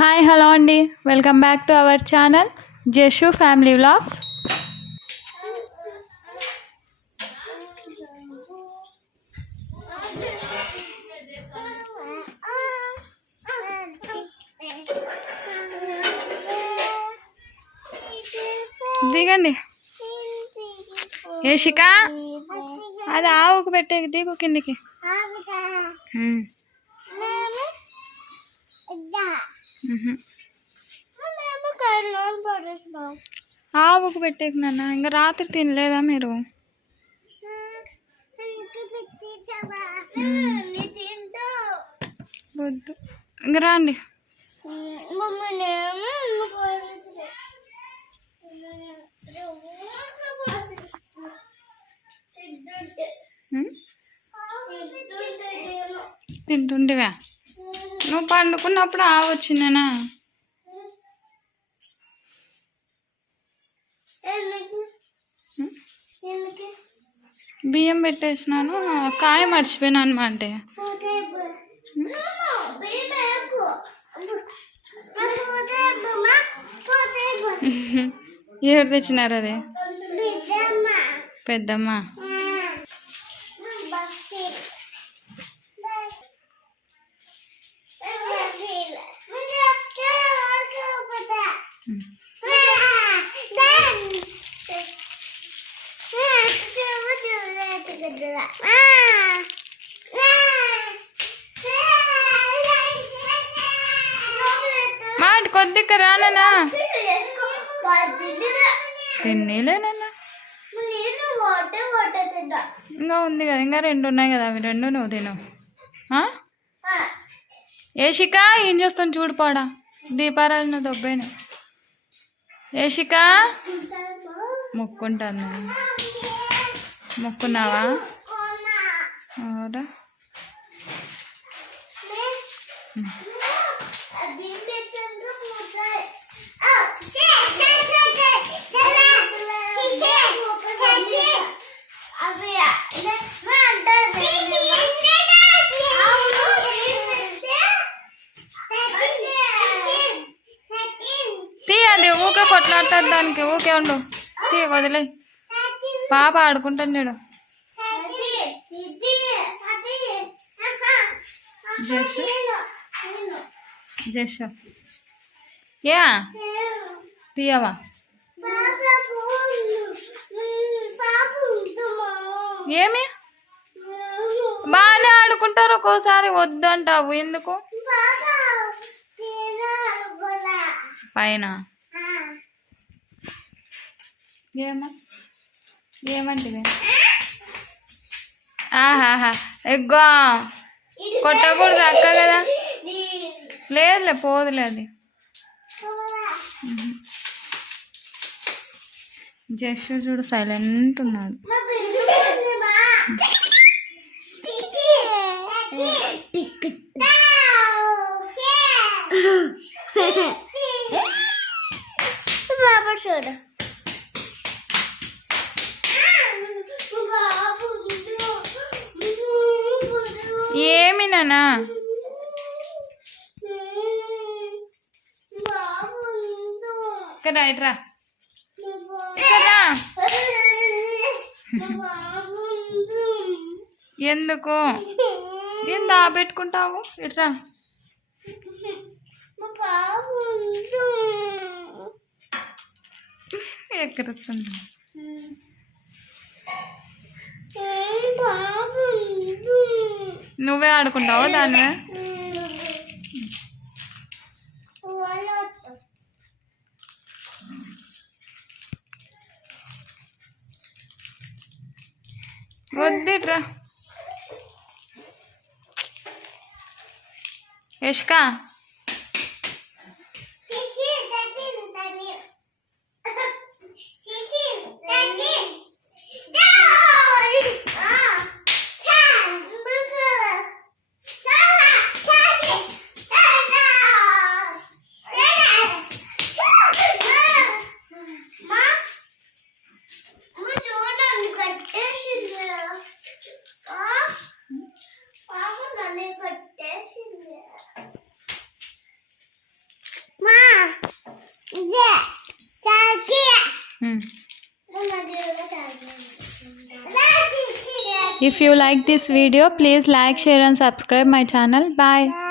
Hi hello అండి. Welcome back to our channel Jashu family vlogs. దిగండి. ఏషిక అది ఆవుకు పెట్టే దిగు కిందికి. ఆవుకు పెట్టేకి నాన్న ఇంకా రాత్రి తినలేదా మీరు? వద్దు. ఇంకా రండి. ఉమ్. పండుకున్నప్పుడు ఆవు వచ్చిందేనా. బియ్యం పెట్టేసినాను కాయ మర్చిపోయినా అనమాట ఎవరు తెచ్చినారు అది? పెద్దమ్మ. మాట కొద్దిగా రానన్నా. తిన్నీలేనన్నా. ఇంకా ఉంది కదా ఇంకా రెండు ఉన్నాయి కదా అవి రెండు నువ్వు తిను? ఏషిక ఏం చేస్తాను చూడు పాడా? దీపారాధన దొబ్బైన. ఏషిక? మొక్కుంటాను. మొక్కున్నావా? అవునా? ఊకే దానికి ఊకే ఉండు వదిలే. పాప ఆడుకుంటాడు చూడు. జస్ట్ యా తీయవా? ఏమి? బాగానే ఆడుకుంటారు ఒక్కోసారి వద్దంటావు. ఎందుకు? పైన. ఏమా? ఏమంటిది? ఆహాహా. ఎగ్గో. కొట్టకూడదు అక్క కదా. లేదులే పోదులే అది. జస్ట్ చూడు సైలెంట్ ఉన్నాడు. నానా ఇక్కడ ఇట్రా ఎందుకు? ఏం దాపెట్టుకుంటావు ఇట్రా ఎక్కడుతుంది నువ్వే ఆడుకుంటావా దానివే? వద్దిట్రా. యష్క. If you like this video, please like, share and subscribe my channel. Bye.